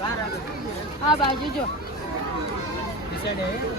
હા બાજુ જો ભાડે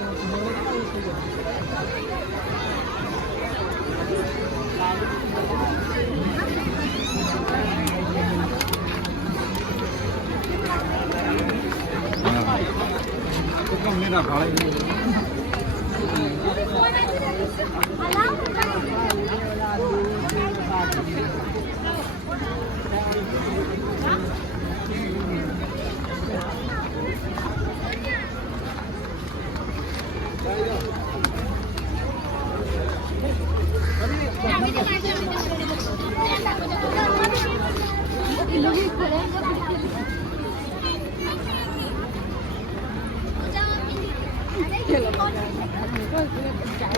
哦。